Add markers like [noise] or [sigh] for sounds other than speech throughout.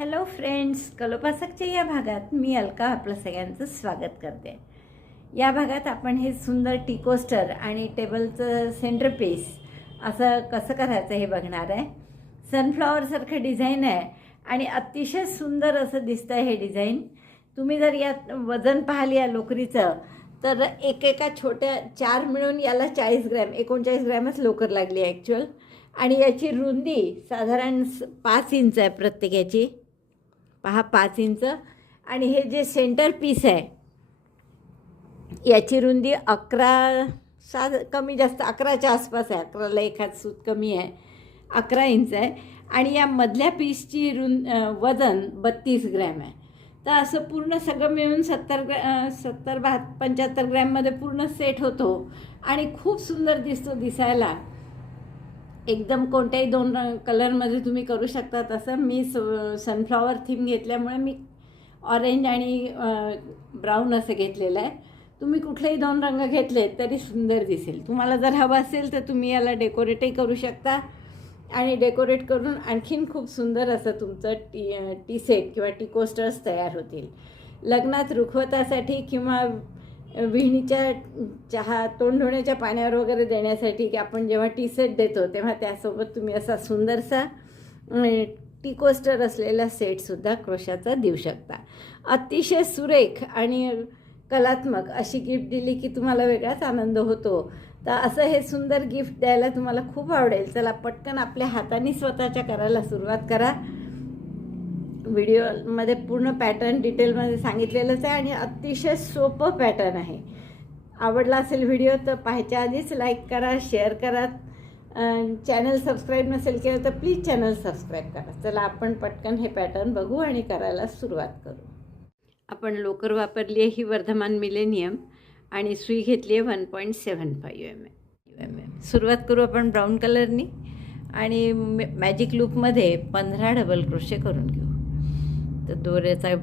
Hello friends कलोपासकच्या या भागात मी अलका आपलं सगळ्यांचं स्वागत करते. या भागात आपण हे सुंदर टी कोस्टर आणि टेबलचं सेंटर पीस असं कसं करायचं हे बघणार आहे. सनफ्लॉवरसारखं डिझाईन आहे आणि अतिशय सुंदर असं दिसतं आहे हे डिझाईन तुम्ही जर यात वजन पाहाल या लोकरीचं तर एकेका छोट्या चार मिळून याला चाळीस ग्रॅम एकोणचाळीस ग्रॅमच लोकर लागली ॲक्च्युअल आणि याची रुंदी साधारण स- पाच इंच आहे प्रत्येकाची पहा पाच इंच. आणि हे जे सेंटर पीस आहे याची रुंदी अकरा सा कमी जास्त अकराच्या आसपास आहे. अकराला एखाद सूत कमी आहे. अकरा इंच आहे. आणि या मधल्या पीसची रुं वजन बत्तीस ग्रॅम आहे. तर असं पूर्ण सगळं मिळून सत्तर ग्रॅ सत्तर बहा पंच्याहत्तर ग्रॅममध्ये पूर्ण सेट होतो. आणि खूप सुंदर दिसतो दिसायला. एकदम कोणत्याही दोन रंग कलरमध्ये तुम्ही करू शकता तसं. मी स सनफ्लॉवर थीम घेतल्यामुळे मी ऑरेंज आणि ब्राऊन असं घेतलेलं आहे. तुम्ही कुठलेही दोन रंग घेतले तरी सुंदर दिसेल. तुम्हाला जर हवं असेल तर तुम्ही याला डेकोरेटही करू शकता. आणि डेकोरेट करून आणखीन खूप सुंदर असं तुमचं टी टी सेट किंवा टी कोस्टर्स तयार होतील. लग्नात रुखवतासाठी किंवा विहिणीच्या चहा तोंड धुण्याच्या पाण्यावर वगैरे देण्यासाठी की आपण जेव्हा टी सेट देतो तेव्हा त्यासोबत तुम्ही असा सुंदरसा टी कोस्टर असलेला सेटसुद्धा क्रोशाचा देऊ शकता. अतिशय सुरेख आणि कलात्मक अशी गिफ्ट दिली की तुम्हाला वेगळाच आनंद होतो. तर असं हे सुंदर गिफ्ट द्यायला तुम्हाला खूप आवडेल. चला पटकन आपल्या हाताने स्वतःच्या करायला सुरुवात करा. व्हिडिओमध्ये पूर्ण पॅटर्न डिटेलमध्ये सांगितलेलंच आहे आणि अतिशय सोपं पॅटर्न आहे. आवडला असेल व्हिडिओ तर पाहायच्या आधीच लाईक करा शेअर करा. चॅनल सबस्क्राईब नसेल केलं तर प्लीज चॅनल सबस्क्राईब करा. चला आपण पटकन हे पॅटर्न बघू आणि करायला सुरुवात करू. आपण लोकर वापरली आहे ही वर्धमान मिलेनियम आणि सुई घेतली आहे one point seven five M M. M सुरुवात करू आपण ब्राऊन कलरनी आणि मॅजिक लूपमध्ये पंधरा डबल क्रोशे करून घेऊ. तर दोऱ्याचा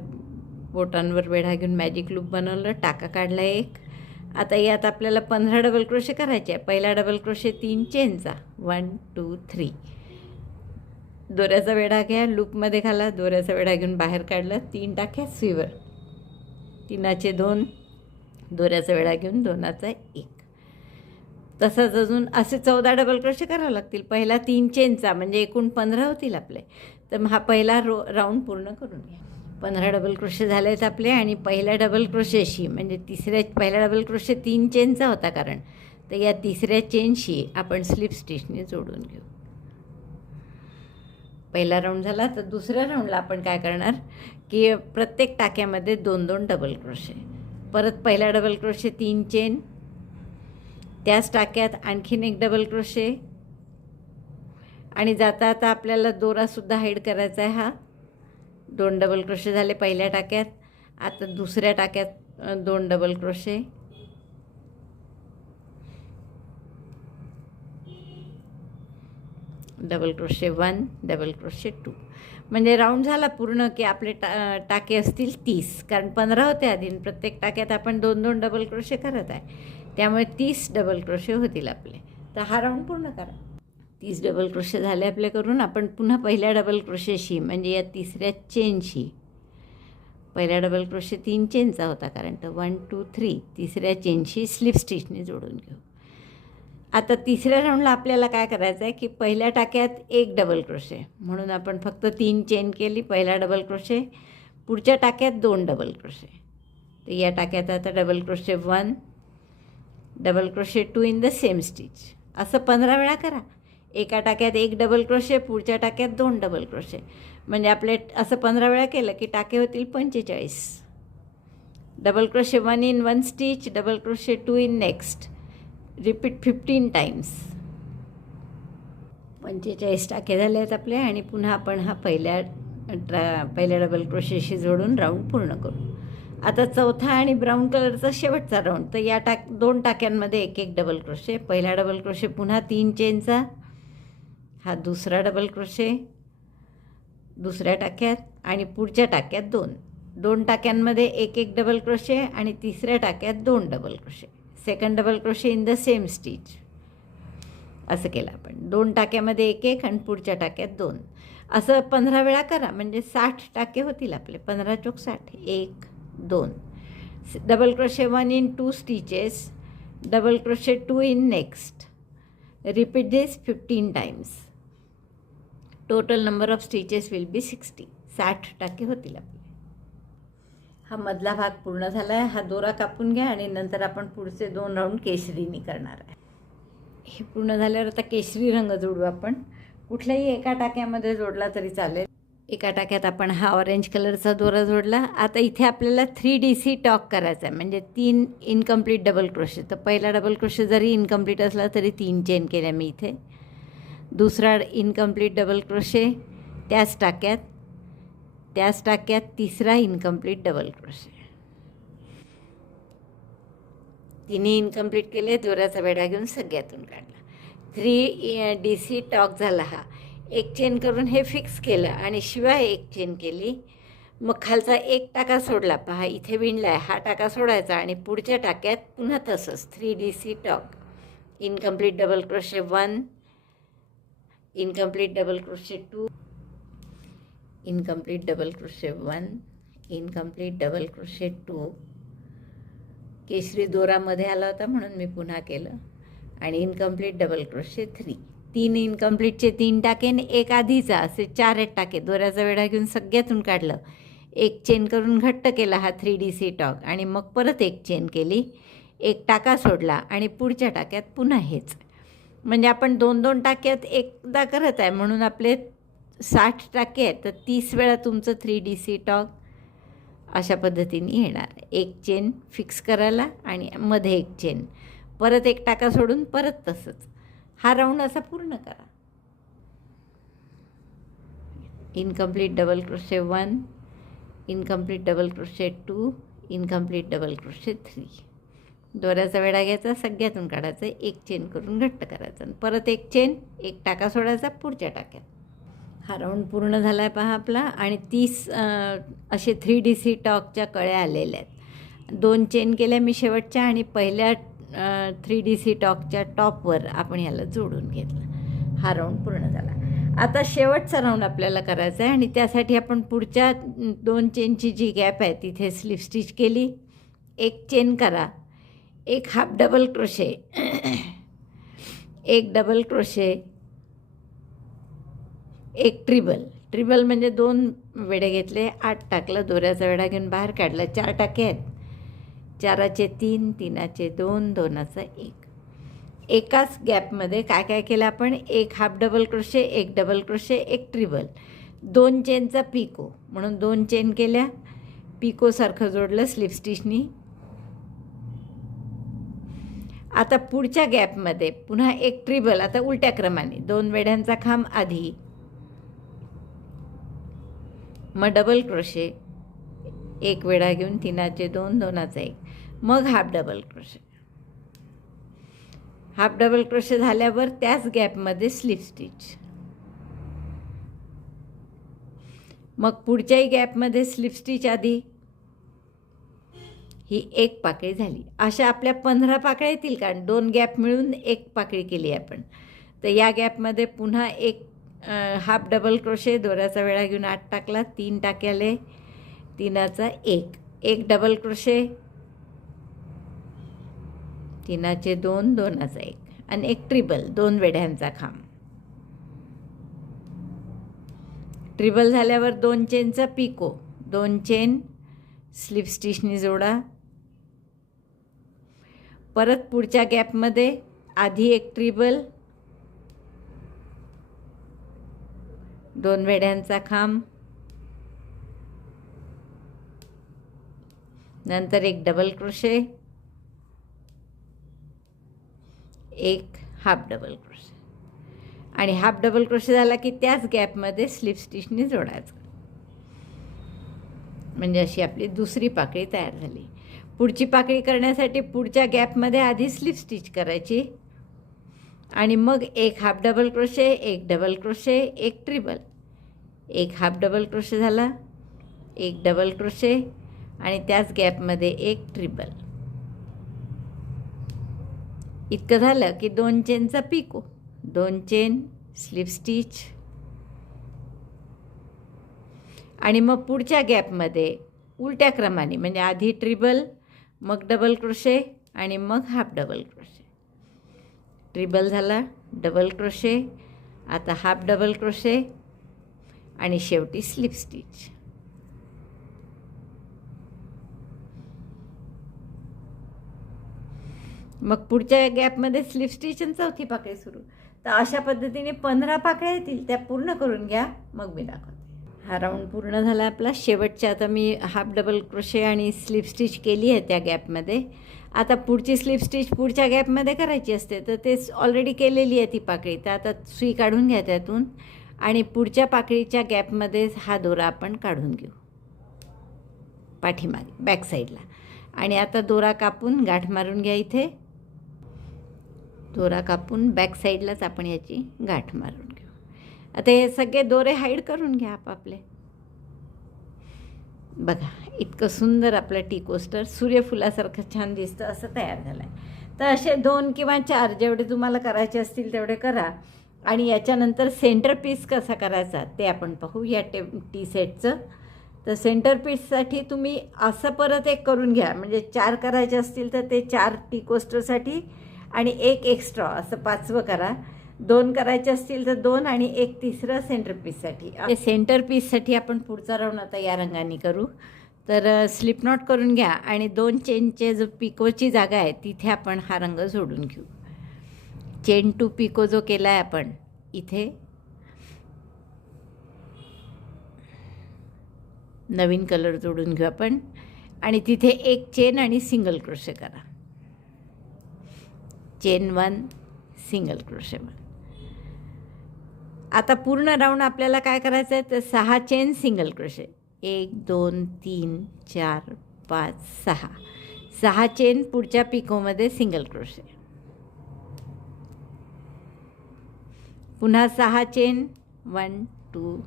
बोटांवर वेढा घेऊन मॅजिक लूप बनवलं टाका काढला एक. आता यात आपल्याला पंधरा डबल क्रोशे करायचे आहे. पहिला डबल क्रोशे तीन चेनचा वन टू थ्री दोऱ्याचा वेढा घ्या लूपमध्ये घाला दोऱ्याचा वेढा घेऊन बाहेर काढला तीन टाक्या स्वीवर तीनाचे दोन दोऱ्याचा वेढा घेऊन दोनाचा एक. तसंच अजून असे चौदा डबल क्रोशे करावे लागतील. पहिला तीन चेनचा म्हणजे एकूण पंधरा होतील आपले. तर मग हा पहिला रो राऊंड पूर्ण करून घ्या. पंधरा डबल क्रोशे झाले आहेत आपले आणि पहिल्या डबल क्रोशेशी म्हणजे तिसऱ्या पहिला डबल क्रोशे तीन चेनचा होता कारण. तर या तिसऱ्या चेनशी आपण स्लिप स्टिचने जोडून घेऊ. पहिला राऊंड झाला तर दुसऱ्या राऊंडला आपण काय करणार? की प्रत्येक टाक्यामध्ये दोन दोन डबल क्रोशे परत पहिला डबल क्रोशे तीन चेन त्याच टाक्यात आणखीन एक डबल क्रोशे आणि जाता आता आपल्याला दोरासुद्धा हाईड करायचा आहे हा. दोन डबल क्रोशे झाले पहिल्या टाक्यात. आता दुसऱ्या टाक्यात दोन double crochet double crochet one double crochet two म्हणजे राऊंड झाला पूर्ण की आपले टा टाके असतील तीस. कारण पंधरा होते आधी प्रत्येक टाक्यात आपण दोन दोन डबल क्रोशे करत आहे. त्यामुळे तीस डबल क्रोशे होतील आपले. तर हा राऊंड पूर्ण करा. तीस डबल क्रोशे झाले आपले करून आपण पुन्हा पहिल्या डबल क्रोशेशी म्हणजे या तिसऱ्या चेनशी पहिल्या डबल क्रोशे तीन चेनचा होता कारण तर वन टू थ्री तिसऱ्या चेनशी स्लिप स्टिचने जोडून घेऊ. आता तिसऱ्या राऊंडला आपल्याला काय करायचं आहे की पहिल्या टाक्यात एक डबल क्रोशे म्हणून आपण फक्त तीन चेन केली पहिला डबल क्रोशे पुढच्या टाक्यात दोन डबल क्रोशे तर या टाक्यात आता double crochet one double crochet two in the same stitch. असं पंधरा वेळा करा. एका टाक्यात एक डबल क्रोशे पुढच्या टाक्यात दोन डबल क्रोशे. म्हणजे आपले असं पंधरा वेळा केलं की टाके होतील पंचेचाळीस. Double crochet one in one stitch double crochet two in next. Repeat fifteen times पंचेचाळीस टाके झाले आहेत आपले आणि पुन्हा आपण हा पहिल्या ट्रा पहिल्या डबल क्रोशेशी जोडून राऊंड पूर्ण करू. आता चौथा आणि ब्राऊन कलरचा शेवटचा राऊंड तर या टाक दोन टाक्यांमध्ये एक एक डबल क्रोशे पहिला डबल क्रोशे पुन्हा तीन चेनचा हा दुसरा डबल क्रोशे दुसऱ्या टाक्यात आणि पुढच्या टाक्यात दोन. दोन टाक्यांमध्ये एक एक डबल क्रोशे आणि तिसऱ्या टाक्यात दोन double crochet second double crochet in the same stitch असं केलं आपण. दोन टाक्यामध्ये एक एक आणि पुढच्या टाक्यात दोन. असं पंधरा वेळा करा. म्हणजे साठ टाके होतील आपले. पंधरा चोक साठ. एक दोन. Double crochet one in two stitches double crochet two in next repeat this fifteen times total number of stitches will be sixty साठ टाके होतील आपले. हा मधला भाग पूर्ण झाला आहे हा दोरा कापून घ्या आणि नंतर आपण पुढचे दोन राऊंड केशरीनी करणार आहे. हे पूर्ण झाल्यावर आता केशरी रंग जोडू आपण. कुठल्याही एका टाक्यामध्ये जोडला तरी चालेल. एका टाक्यात आपण हा ऑरेंज कलरचा दोरा जोडला. आता इथे आपल्याला थ्री डी सी टॉक करायचा आहे म्हणजे तीन इनकम्प्लीट डबल क्रोशे तर पहिला डबल क्रोशे जरी इनकम्प्लीट असला तरी तीन चेन केल्या मी इथे. दुसरा इनकम्प्लीट डबल क्रोशे त्याच टाक्यात. त्याच टाक्यात तिसरा इनकम्प्लीट डबल क्रोशे तिन्ही इनकम्प्लीट केले दोऱ्याचा वेढा घेऊन सगळ्यातून काढला. थ्री डी सी टॉक झाला हा. एक चेन करून हे फिक्स केलं आणि शिवाय एक चेन केली. मग खालचा एक टाका सोडला. पहा इथे विणला आहे हा टाका सोडायचा आणि पुढच्या टाक्यात पुन्हा तसंच. Three D C tog incomplete double crochet one incomplete double crochet two incomplete double crochet one incomplete double crochet two केशरी दोरामध्ये आला होता म्हणून मी पुन्हा केलं. आणि इनकम्प्लीट डबल क्रोशे थ्री तीन इनकम्प्लीटचे तीन टाके आणि एक आधीचा असे चार एक टाके. दोऱ्याचा वेढा घेऊन सगळ्यातून काढलं. एक चेन करून घट्ट केला हा थ्री डी सी टॉक आणि मग परत एक चेन केली. एक टाका सोडला आणि पुढच्या टाक्यात पुन्हा हेच. म्हणजे आपण दोन दोन टाक्यात एकदा करत आहे म्हणून आपले साठ टाके आहेत तर तीस वेळा तुमचं थ्री डी सी टॉक अशा पद्धतीने येणार. एक चेन फिक्स करायला आणि मध्ये एक चेन परत एक टाका सोडून परत तसंच. हा राऊंड असा पूर्ण करा. Incomplete double crochet one incomplete double crochet two incomplete double crochet three दोऱ्याचा वेढा घ्यायचा सगळ्यातून काढायचा एक चेन करून घट्ट करायचं आणि परत एक चेन एक टाका सोडायचा पुढच्या टाक्यात. हा राऊंड पूर्ण झाला आहे पहा आपला आणि तीस असे थ्री डी सी टॉकच्या कळ्या आलेल्या आहेत. दोन चेन केल्या मी शेवटच्या आणि पहिल्या थ्री डी सी टॉकच्या टॉपवर आपण ह्याला जोडून घेतलं. हा राऊंड पूर्ण झाला. आता शेवटचा राऊंड आपल्याला करायचा आहे आणि त्यासाठी आपण पुढच्या दोन चेनची जी गॅप आहे तिथे स्लिप स्टिच केली. एक चेन करा. एक हाफ डबल क्रोशे. एक डबल क्रोशे. एक ट्रिबल. ट्रिबल म्हणजे दोन वेडे घेतले आठ टाकलं दोऱ्याचा वेढा घेऊन बाहेर काढला. चार टाके आहेत. चाराचे तीन तीनाचे दोन दोनाचा एक. एकाच गॅपमध्ये काय काय केलं आपण? एक हाफ डबल क्रोशे एक डबल क्रोशे एक ट्रिबल. दोन चेनचा पिको. म्हणून दोन चेन केल्या. पिकोसारखं जोडलं स्लिप स्टिचनी. आता पुढच्या गॅपमध्ये पुन्हा एक ट्रिबल. आता उलट्या क्रमाने. दोन वेढ्यांचा खांब आधी. मग डबल क्रोशे. एक वेढा घेऊन तिनाचे दोन दोनाचा एक. मग half double crochet. Half double crochet झाल्यावर त्याच गॅपमध्ये स्लिप स्टिच. मग पुढच्याही गॅपमध्ये स्लिप स्टिच आधी. ही एक पाकळी झाली. अशा आपल्या पंधरा पाकळ्या येतील कारण दोन गॅप मिळून एक पाकळी केली आपण. तर या गॅपमध्ये पुन्हा एक हाफ डबल क्रोशे दोऱ्याचा वेळा घेऊन आठ टाकला तीन टाक्याले तीनाचा एक. एक डबल क्रोशे तिनाचे दोन दोनाचा एक. आणि एक ट्रिबल दोन वेढ्यांचा खांब. ट्रिबल झाल्यावर दोन चेनचा पिको दोन चेन स्लिप स्टिचनी जोडा. परत पुढच्या गॅपमध्ये आधी एक ट्रिबल दोन वेढ्यांचा खांब. नंतर एक डबल क्रोशे. एक हाफ डबल क्रोशे आणि हाफ डबल क्रोशे झाला की त्याच गॅपमध्ये स्लिप स्टिचने जोडायचं. म्हणजे अशी आपली दुसरी पाकळी तयार झाली. पुढची पाकळी करण्यासाठी पुढच्या गॅपमध्ये आधी स्लिप स्टिच करायची. आणि मग एक हाफ डबल क्रोशे एक डबल क्रोशे एक ट्रिबल एक हाफ डबल क्रोशे झाला एक डबल क्रोशे आणि त्याच गॅपमध्ये एक ट्रिबल इतकं झालं की दोन चेनचा पिको दोन चेन स्लिप स्टिच. आणि मग पुढच्या गॅपमध्ये उलट्या क्रमाने म्हणजे आधी ट्रिबल मग डबल क्रोशे आणि मग हाफ डबल क्रोशे. ट्रिबल झाला डबल क्रोशे आता हाफ डबल क्रोशे आणि शेवटी स्लिप स्टिच. मग पुढच्या गॅपमध्ये स्लिप स्टिच आणि चौथी पाकळी सुरू. तर अशा पद्धतीने पंधरा पाकळ्या येतील त्या पूर्ण करून घ्या मग मी दाखवते. हा राऊंड पूर्ण झाला आपला. शेवटच्या आता मी हाफ डबल क्रोशे आणि स्लिप स्टिच केली आहे त्या गॅपमध्ये. आता पुढची स्लिप स्टिच पुढच्या गॅपमध्ये करायची असते तर ते ऑलरेडी केलेली आहे ती पाकळी. तर आता सुई काढून घ्या त्यातून. आणि पुढच्या पाकळीच्या गॅपमध्ये हा दोरा आपण काढून घेऊ. पाठीमागे बॅक साईडला आणि आता दोरा कापून गाठ मारून घ्या इथे. दोरा कापून बॅक साईडलाच आपण याची गाठ मारून घेऊ. आता हे सगळे दोरे हाईड करून घ्या आपापले. बघा इतकं सुंदर आपलं टी कोस्टर सूर्यफुलासारखं छान दिसतं असं तयार झालं आहे तर असे दोन किंवा चार जेवढे तुम्हाला करायचे असतील तेवढे करा. आणि याच्यानंतर सेंटर पीस कसा करायचा ते आपण पाहू या टे टी सेटचं तर सेंटर पीससाठी तुम्ही असं परत एक करून घ्या. म्हणजे चार करायचे असतील तर ते चार टी कोस्टरसाठी आणि एक एक्स्ट्रा असं पाचवं करा. दोन करायचे असतील तर दोन आणि एक तिसरं सेंटर पीससाठी सेंटर पीससाठी आपण पुढचा राऊंड आता या रंगाने करू. तर स्लिप नॉट करून घ्या आणि दोन चेनचे जो पिकोची जागा आहे तिथे आपण हा रंग जोडून घेऊ. चेन टू पिको जो केला आहे आपण इथे. नवीन कलर जोडून घेऊ आपण. आणि तिथे एक चेन आणि सिंगल क्रोशे करा. Chain one single crochet one आता पूर्ण राऊंड आपल्याला काय करायचं आहे? तर सहा चेन सिंगल क्रोशे एक दोन तीन चार पाच सहा. सहा चेन पुढच्या पिकोमध्ये सिंगल क्रोशे पुन्हा सहा chain one two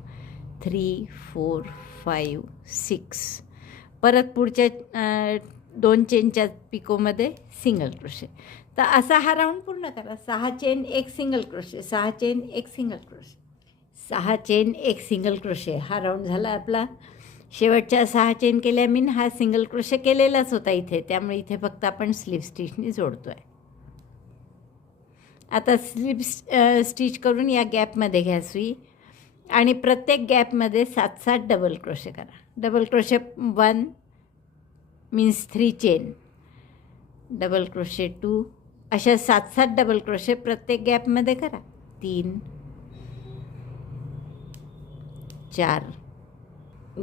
three four five six परत पुढच्या दोन चेनच्या पिकोमध्ये सिंगल क्रोशे तर असा हा राऊंड पूर्ण करा. सहा चेन एक सिंगल क्रोशे सहा चेन एक सिंगल क्रोशे सहा चेन एक सिंगल क्रोशे हा राऊंड झाला आपला. शेवटच्या सहा चेन केल्या मीन हा सिंगल क्रोशे केलेलाच होता इथे. त्यामुळे इथे फक्त आपण स्लीप स्टिचनी जोडतो आहे आता स्लीप स्टिच करून या गॅपमध्ये घ्या सुई. आणि प्रत्येक गॅपमध्ये सात सात डबल क्रोशे करा. Double crochet one means three chain double crochet two अशा सात सात डबल क्रोशे प्रत्येक गॅपमध्ये करा. तीन चार.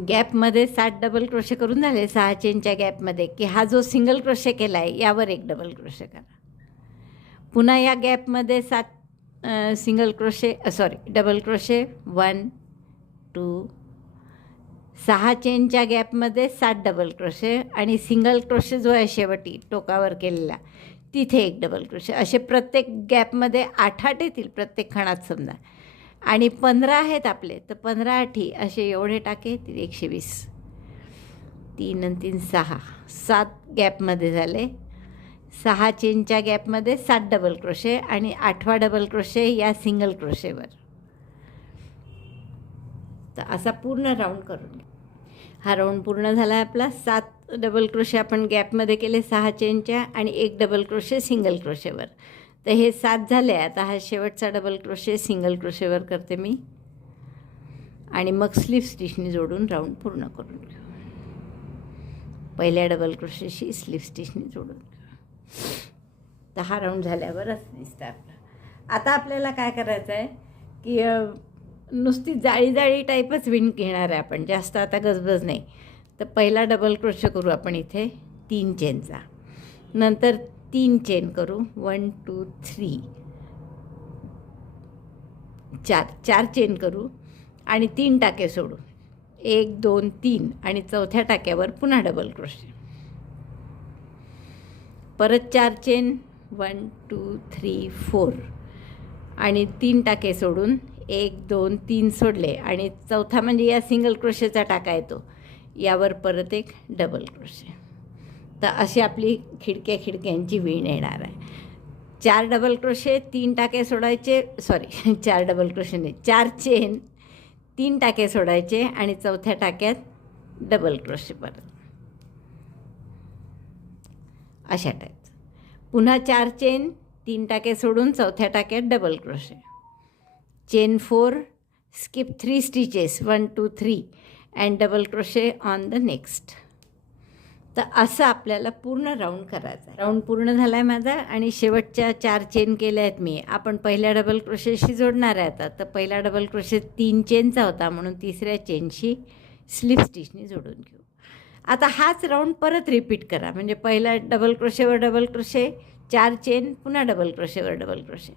गॅपमध्ये सात डबल क्रोशे करून झाले. सहा चेनच्या गॅपमध्ये की हा जो सिंगल क्रोशे केला आहे यावर एक डबल क्रोशे करा. पुन्हा या गॅपमध्ये सात single crochet sorry double crochet one two सहा चेनच्या गॅपमध्ये सात डबल क्रोशे आणि सिंगल क्रोशे जो आहे शेवटी टोकावर केलेला तिथे एक डबल क्रोशे असे प्रत्येक गॅपमध्ये आठ आठ येतील प्रत्येक खणात समजा. आणि पंधरा आहेत आपले तर पंधरा आठी असे एवढे टाके येतील एकशे वीस. तीन आणि तीन सहा. सात गॅपमध्ये झाले. सहा चेनच्या गॅपमध्ये सात डबल क्रोशे आणि आठवा डबल क्रोशे या सिंगल क्रोशेवर तर असा पूर्ण राऊंड करून हा राऊंड पूर्ण झाला आहे आपला. सात डबल क्रोशे आपण गॅपमध्ये केले सहा चेनच्या आणि एक डबल क्रोशे सिंगल क्रोशेवर. तर हे सात झाले आता हा शेवटचा डबल क्रोशे सिंगल क्रोशेवर करते मी. आणि मग स्लीव स्टिचनी जोडून राऊंड पूर्ण करून घेऊ. पहिल्या डबल क्रोशेशी स्लीव स्टिचनी जोडून घेऊ. तर हा राऊंड झाल्यावरच दिसतं आपलं. आता आपल्याला काय करायचं आहे की नुसती जाळी जाळी टाईपच विण घेणार आहे आपण. जास्त आता गजबज नाही. तर पहिला डबल क्रोशे करू आपण इथे. तीन चेनचा नंतर तीन चेन करू. वन टू थ्री चार चार चेन करू. आणि तीन टाके सोडू. एक दोन तीन आणि चौथ्या टाक्यावर पुन्हा डबल क्रोशे परत चार chain one two three four आणि तीन टाके सोडून एक दोन तीन सोडले. आणि चौथा म्हणजे या सिंगल क्रोशेचा टाका येतो. यावर परत एक डबल क्रोशे तर अशी आपली खिडक्या खिडक्यांची वीण येणार आहे. चार डबल क्रोशे तीन टाके सोडायचे सॉरी [laughs] चार डबल क्रोशे नाही चार चेन तीन टाके सोडायचे आणि चौथ्या टाक्यात डबल क्रोशे परत. अशा टाईप पुन्हा चार चेन तीन टाके सोडून चौथ्या टाक्यात double crochet chain four skip three stitches one two three and double crochet on the next तर असं आपल्याला पूर्ण राऊंड करायचं आहे राऊंड पूर्ण झाला आहे माझा आणि शेवटच्या चार चेन केल्या आहेत मी. आपण पहिल्या डबल क्रोशेशी जोडणार आहे आता. तर पहिला डबल क्रोशे तीन चेनचा होता म्हणून तिसऱ्या चेनशी स्लिप स्टिचनी जोडून घेऊ. आता हाच राऊंड परत रिपीट करा. म्हणजे पहिला डबल क्रोशेवर डबल क्रोशे चार चेन पुन्हा डबल क्रोशेवर डबल क्रोशे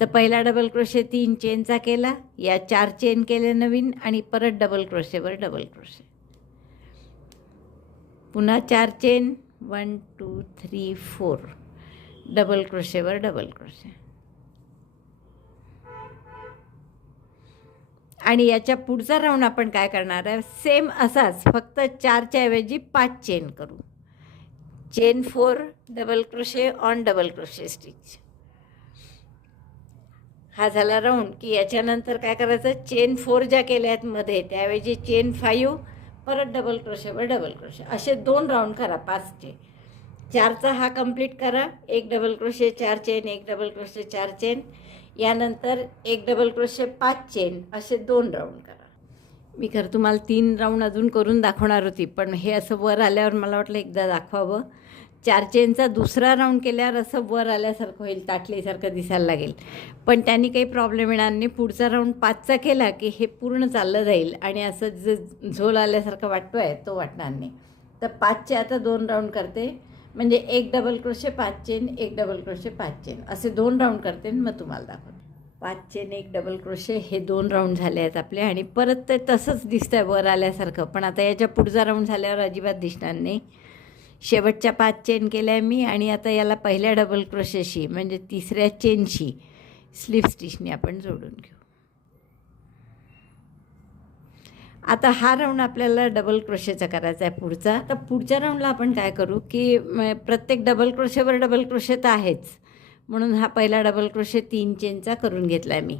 तर पहिला डबल क्रोशे तीन चेनचा केला. या चार चेन केले नवीन आणि परत डबल क्रोशेवर डबल क्रोशे पुन्हा चार chain one two three four double क्रोशेवर double crochet आणि याच्या पुढचा राऊंड आपण काय करणार आहे? सेम असाच फक्त चारच्या ऐवजी पाच चेन करू. Chain four double crochet on double crochet stitch हा झाला राऊंड की याच्यानंतर काय करायचं चेन फोर ज्या केल्या आहेत मध्ये त्याऐवजी चेन फाईव्ह परत डबल क्रोशेवर डबल क्रोशे असे दोन राऊंड करा पाचचे. चारचा हा कंप्लीट करा एक डबल क्रोशे चार चेन एक डबल क्रोशे चार चेन. यानंतर एक डबल क्रोशे पाच चेन असे दोन राऊंड करा. मी खरं तुम्हाला तीन राऊंड अजून करून दाखवणार होती पण हे असं वर आल्यावर मला वाटलं एकदा दाखवावं. चार चेनचा दुसरा राऊंड केल्यावर असं वर आल्यासारखं होईल ताटलीसारखं दिसायला लागेल. पण त्यांनी काही प्रॉब्लेम येणार नाही. पुढचा राऊंड पाचचा केला की हे पूर्ण चाललं जाईल आणि असं जे झोल आल्यासारखं वाटतो आहे तो वाटणार नाही. तर पाचचे आता दोन राऊंड करते. म्हणजे एक डबल क्रोशे पाच चेन एक डबल क्रोशे पाच चेन असे दोन राऊंड करते आणि मग तुम्हाला दाखवते. पाच चेन एक डबल क्रोशे हे दोन राऊंड झाले आहेत आपले आणि परत ते तसंच दिसतं आहे वर आल्यासारखं. पण आता याच्या पुढचा राऊंड झाल्यावर अजिबात दिसणार नाही. शेवटच्या पाच चेन केल्या मी आणि आता याला पहिल्या डबल क्रोशेशी म्हणजे तिसऱ्या चेनशी स्लीप स्टिचने आपण जोडून घेऊ. आता हा राऊंड आपल्याला डबल क्रोशेचा करायचा आहे पुढचा. तर पुढच्या राऊंडला आपण काय करू की प्रत्येक डबल क्रोशेवर डबल क्रोशे तर आहेच. म्हणून हा पहिला डबल क्रोशे तीन चेनचा करून घेतला आहे मी.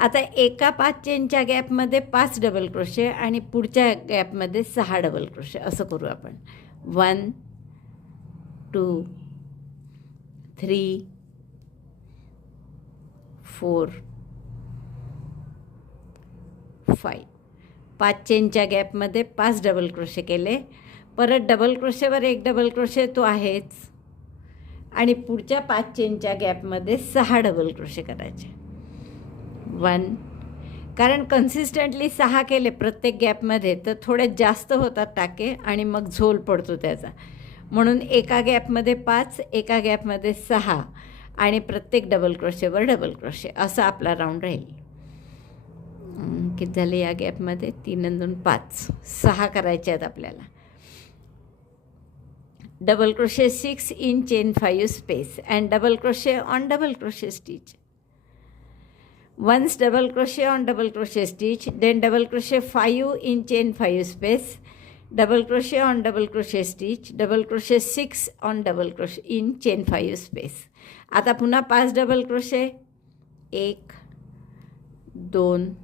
आता एका पाच चेनच्या गॅपमध्ये पाच डबल क्रोशे आणि पुढच्या गॅपमध्ये सहा डबल क्रोशे असं करू आपण. One two three four five पाच चेनच्या गॅपमध्ये पाच डबल क्रोशे केले. परत डबल क्रोशेवर एक डबल क्रोशे तो आहेच. आणि पुढच्या पाच चेनच्या गॅपमध्ये सहा डबल क्रोशे करायचे. वन. कारण कन्सिस्टंटली सहा केले प्रत्येक गॅपमध्ये तर थोडे जास्त होतात टाके आणि मग झोल पडतो त्याचा. म्हणून एका गॅपमध्ये पाच एका गॅपमध्ये सहा आणि प्रत्येक डबल क्रोशेवर डबल क्रोशे असा आपला राऊंड राहील. किती झाले या गॅपमध्ये? तीन दोन पाच. सहा करायचे आहेत आपल्याला. Double crochet six in chain five space and double crochet on double crochet stitch once double crochet on double crochet stitch then double crochet five in chain five space double crochet on double crochet stitch double crochet 6 on double crochet in chain 5 space. आता पुन्हा पाच double crochet एक दोन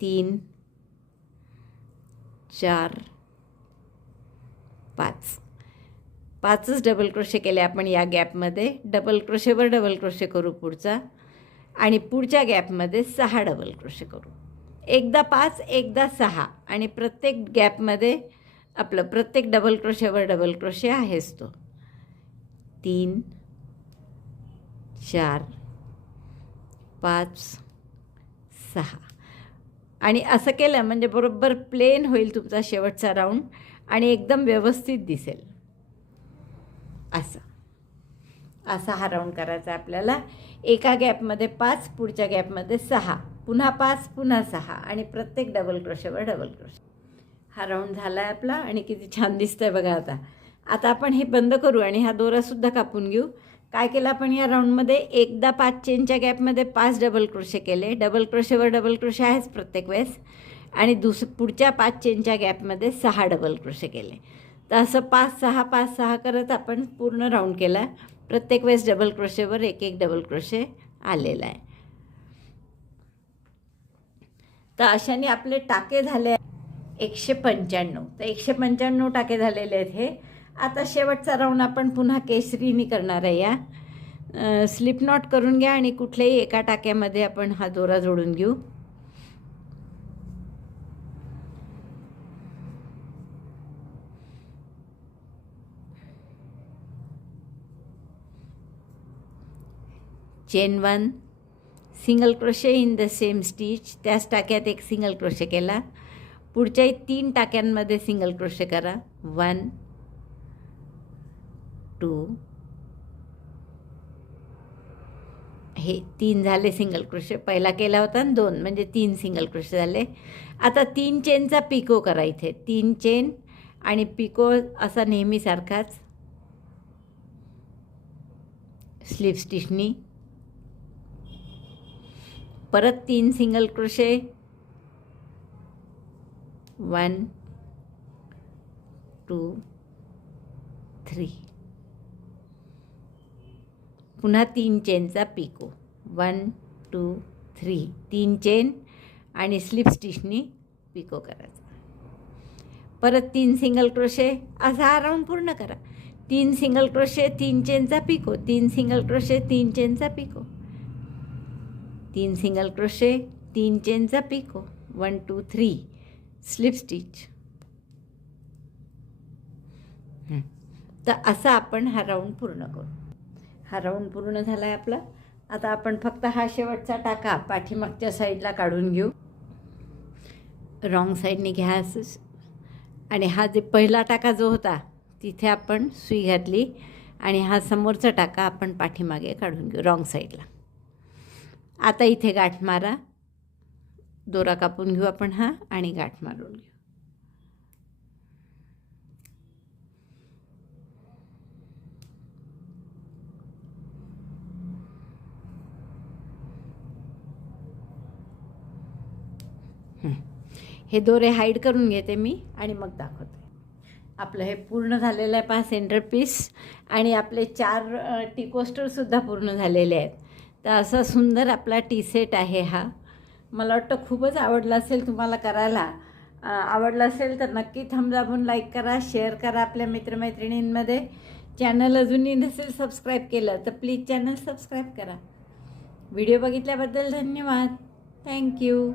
तीन चार पाच. पाचच double crochet केले आपण या गॅपमध्ये डबल क्रोशेवर डबल क्रोशे करू पुढचा. आणि पुढच्या गॅपमध्ये सहा डबल क्रोशे करू. एकदा पाच एकदा सहा. आणि प्रत्येक गॅपमध्ये आपलं प्रत्येक डबल क्रोशेवर डबल क्रोशे आहेच तो. तीन चार पाच सहा. आणि असं केलं म्हणजे बरोबर प्लेन होईल तुमचा शेवटचा राऊंड आणि एकदम व्यवस्थित दिसेल. असं. असा हा राऊंड करायचा आहे आपल्याला. एका गॅपमध्ये पाच पुढच्या गॅपमध्ये सहा. पुन्हा पाच पुन्हा सहा आणि प्रत्येक डबल क्रोशेवर डबल क्रोशे हा राऊंड झाला आहे आपला आणि किती छान दिसतं आहे बघा आता. आता आपण हे बंद करू आणि हा दोरासुद्धा कापून घेऊ. काय केलं आपण या राऊंडमध्ये एकदा पाच चेनच्या गॅपमध्ये पाच डबल क्रोशे केले. डबल क्रोशेवर डबल क्रोशे आहेच प्रत्येक वेळेस. आणि दुस पुढच्या पाच चेनच्या गॅपमध्ये सहा डबल क्रोशे केले. तर असं पाच सहा पाच सहा करत आपण पूर्ण राऊंड केला. प्रत्येक वेळेस डबल क्रोशेवर एक एक डबल क्रोशे आलेला आहे. तर अशाने आपले टाके झाले एकशे पंच्याण्णव. तर एकशे पंच्याण्णव टाके झालेले आहेत हे. आता शेवटचा राऊंड आपण पुन्हा केसरीनी करणार आहे या. स्लिप नॉट करून घ्या आणि कुठल्याही एका टाक्यामध्ये आपण हा दोरा जोडून घेऊ. Chain one single crochet in the same stitch त्याच टाक्यात एक सिंगल क्रोशे केला. पुढच्याही तीन टाक्यांमध्ये सिंगल क्रोशे करा. वन टू हे तीन झाले सिंगल क्रोशे पहिला केला होता आणि दोन म्हणजे तीन सिंगल क्रोशे झाले. आता तीन चेनचा पिको करा इथे. तीन चेन आणि पिको असा नेहमीसारखाच. स्लीप स्टिचनी परत तीन single crochet one two three पुन्हा तीन चेनचा पिको. वन टू थ्री तीन चेन आणि स्लिप स्टिचनी पिको करायचा. परत तीन सिंगल क्रोशे असा हा राऊंड पूर्ण करा. तीन सिंगल क्रोशे तीन चेनचा पिको. तीन सिंगल क्रोशे तीन चेनचा पिको. तीन सिंगल क्रोशे तीन चेनचा picot one two three slip stitch. तर असा आपण हा राऊंड पूर्ण करू. हा राऊंड पूर्ण झाला आहे आपला. आता आपण फक्त हा शेवटचा टाका. पाठीमागच्या साईडला काढून घेऊ. रॉंग साईडने घ्या असंच. आणि हा जे पहिला टाका जो होता तिथे आपण सुई घातली. आणि हा समोरचा टाका आपण पाठीमागे काढून घेऊ. रॉंग साईडला आता इथे गाठ मारा. दोरा कापून घेऊ आपण हा आणि गाठ मारून घेऊ. हे दोरे हाईड करून घेते मी आणि मग दाखवते. आपलं हे पूर्ण झालेलं आहे पहा सेंटर पीस आणि आपले चार टिकोस्टरसुद्धा टी कोस्टरसुद्धा पूर्ण झालेले आहेत. तर असा सुंदर आपला टी सेट आहे हा. मला वाटतं खूपच आवडला असेल तुम्हाला करायला. आवडला असेल तर नक्की थंब दाबून लाईक करा शेअर करा आपल्या मित्रमैत्रिणींमध्ये. चॅनल अजूनही नसेल सबस्क्राईब केलं तर प्लीज चॅनल सबस्क्राईब करा. व्हिडिओ बघितल्याबद्दल धन्यवाद. Thank you